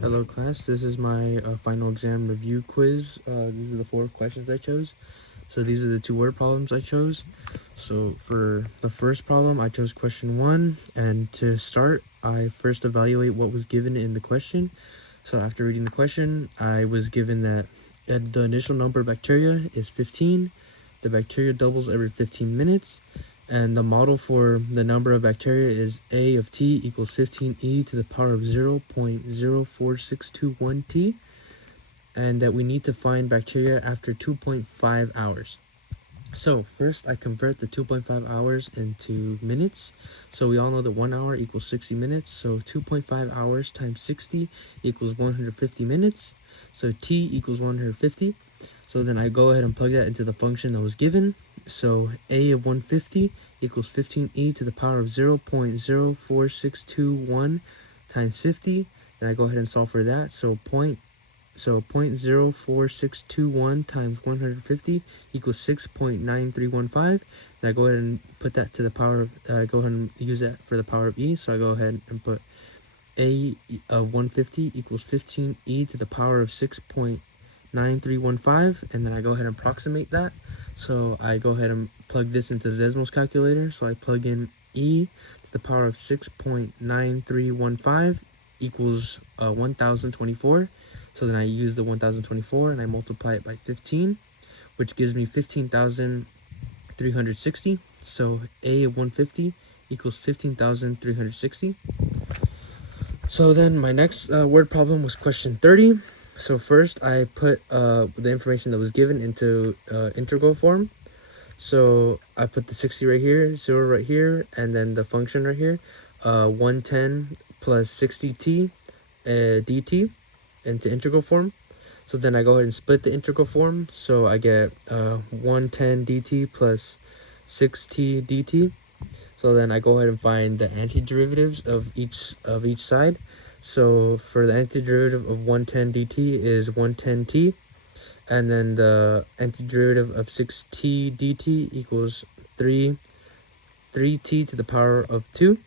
Hello class, this is my final exam review quiz. These are the 4 questions I chose. So these are the 2 word problems I chose. So for the first problem, I chose question 1, and to start, I first evaluate what was given in the question. So after reading the question, I was given that the initial number of bacteria is 15, the bacteria doubles every 15 minutes, and the model for the number of bacteria is A of t equals 15e to the power of 0.04621t, and that we need to find bacteria after 2.5 hours. So first I convert the 2.5 hours into minutes. So we all know that 1 hour equals 60 minutes. So 2.5 hours times 60 equals 150 minutes. So t equals 150. So then I go ahead and plug that into the function that was given. So a of 150 equals 15e to the power of 0.04621 times 50. Then I go ahead and solve for that. So 0.04621 times 150 equals 6.9315. And I go ahead and put that to the power of, go ahead and use that for the power of e. So I go ahead and put a of 150 equals 15e to the power of 6.9315, and then I go ahead and approximate that. So I go ahead and plug this into the Desmos calculator. So I plug in e to the power of 6.9315 equals 1024. So then I use the 1024 and I multiply it by 15, which gives me 15,360. So a of 150 equals 15,360. So then my next word problem was question 30. So first I put the information that was given into integral form. So I put the 60 right here, 0 right here, and then the function right here, 110 plus 60t dt into integral form. So then I go ahead and split the integral form. So I get 110 dt plus 6t dt. So then I go ahead and find the antiderivatives of each side. So for the antiderivative of 110 dt is 110t, and then the antiderivative of 6t dt equals 3t to the power of 2.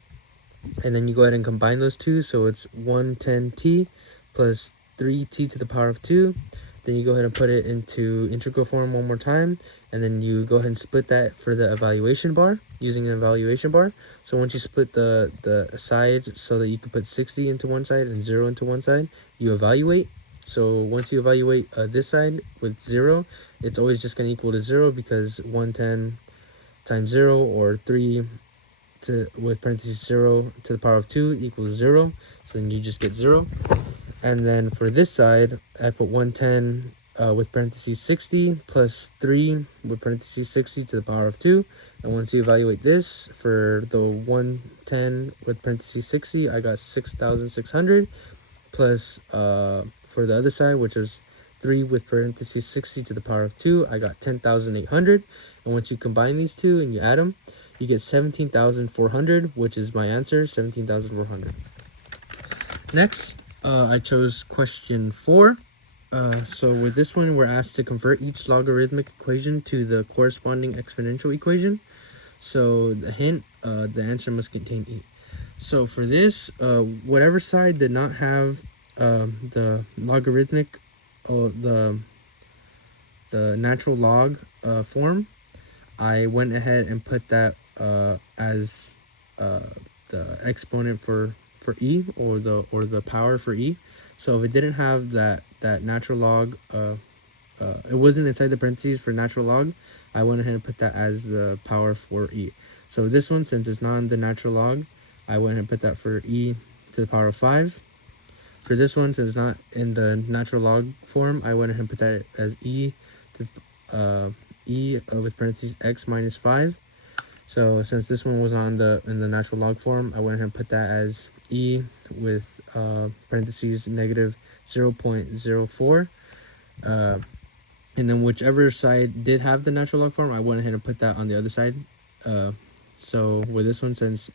And then you go ahead and combine those two, so it's 110t plus 3t to the power of 2. Then you go ahead and put it into integral form one more time, and then you go ahead and split that for the evaluation bar using an evaluation bar. So once you split the side so that you can put 60 into one side and 0 into one side, you evaluate. So once you evaluate this side with 0, it's always just going to equal to 0, because 110 times 0, or 3 with parentheses 0 to the power of 2 equals 0. So then you just get 0. And then for this side, I put 110 with parentheses 60 plus 3 with parentheses 60 to the power of 2. And once you evaluate this, for the 110 with parentheses 60, I got 6,600, plus for the other side, which is 3 with parentheses 60 to the power of 2, I got 10,800. And once you combine these two and you add them, you get 17,400, which is my answer, 17,400. Next, I chose question 4. So with this one, we're asked to convert each logarithmic equation to the corresponding exponential equation. So the hint, the answer must contain e. So for this, whatever side did not have the logarithmic, the natural log form, I went ahead and put that as the exponent for e, or the power for e. So if it didn't have that natural log, it wasn't inside the parentheses for natural log, I went ahead and put that as the power for e. So this one, since it's not in the natural log, I went ahead and put that for e to the power of 5. For this one, since it's not in the natural log form, I went ahead and put that as e to with parentheses x minus 5. So since this one was on in the natural log form, I went ahead and put that as e with parentheses negative 0.04. And then whichever side did have the natural log form, I went ahead and put that on the other side. So with this one, since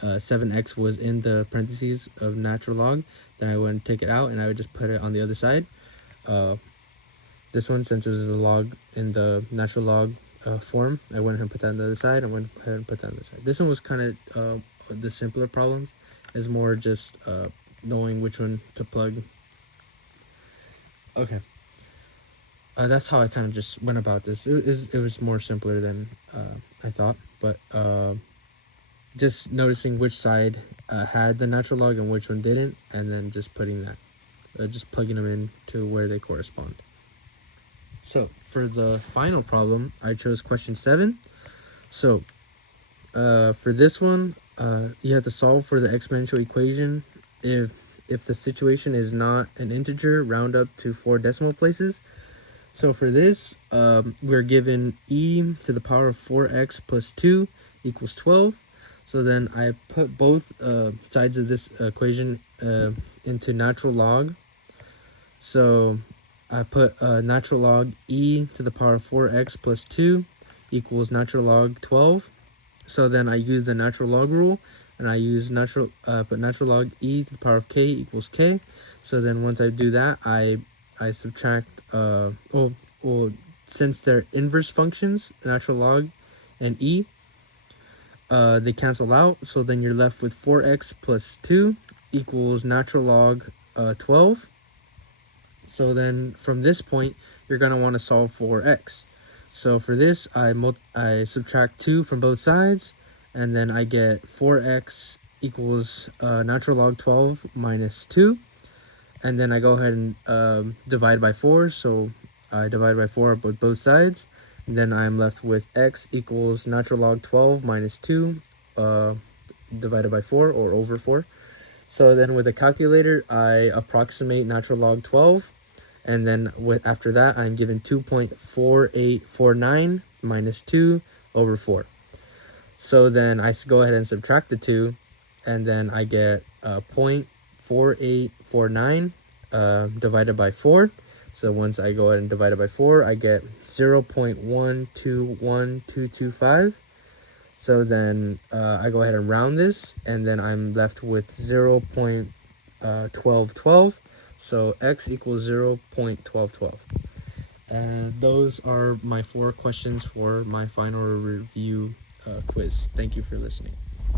7x was in the parentheses of natural log, then I would take it out and I would just put it on the other side. This one, since it was a log in the natural log form, I went ahead and put that on the other side. I went ahead and put that on the other side. This one was kind of the simpler problems. It's more just knowing which one to plug. Okay. That's how I kind of just went about this. It was more simpler than I thought, but just noticing which side had the natural log and which one didn't, and then just putting that, just plugging them in to where they correspond. So for the final problem, I chose question 7. So for this one, you have to solve for the exponential equation. If the situation is not an integer, round up to 4 decimal places. So for this, we're given e to the power of 4x plus 2 equals 12. So then I put both sides of this equation into natural log. So I put natural log e to the power of 4x plus 2 equals natural log 12. So then I use the natural log rule, and I use put natural log e to the power of k equals k. So then once I do that, I subtract, since they're inverse functions, natural log and e, they cancel out. So then you're left with 4x plus 2 equals natural log 12. So then from this point, you're going to want to solve for x. So for this, I subtract 2 from both sides, and then I get 4x equals natural log 12 minus 2. And then I go ahead and divide by 4. So I divide by 4 with both sides. And then I'm left with x equals natural log 12 minus 2 divided by 4, or over 4. So then with a calculator, I approximate natural log 12. And then after that, I'm given 2.4849 minus 2 over 4. So then I go ahead and subtract the 2, and then I get 0.4849 divided by 4. So once I go ahead and divide it by 4, I get 0.121225. So then I go ahead and round this, and then I'm left with 0.1212. So x equals 0.1212. And those are my 4 questions for my final review quiz. Thank you for listening.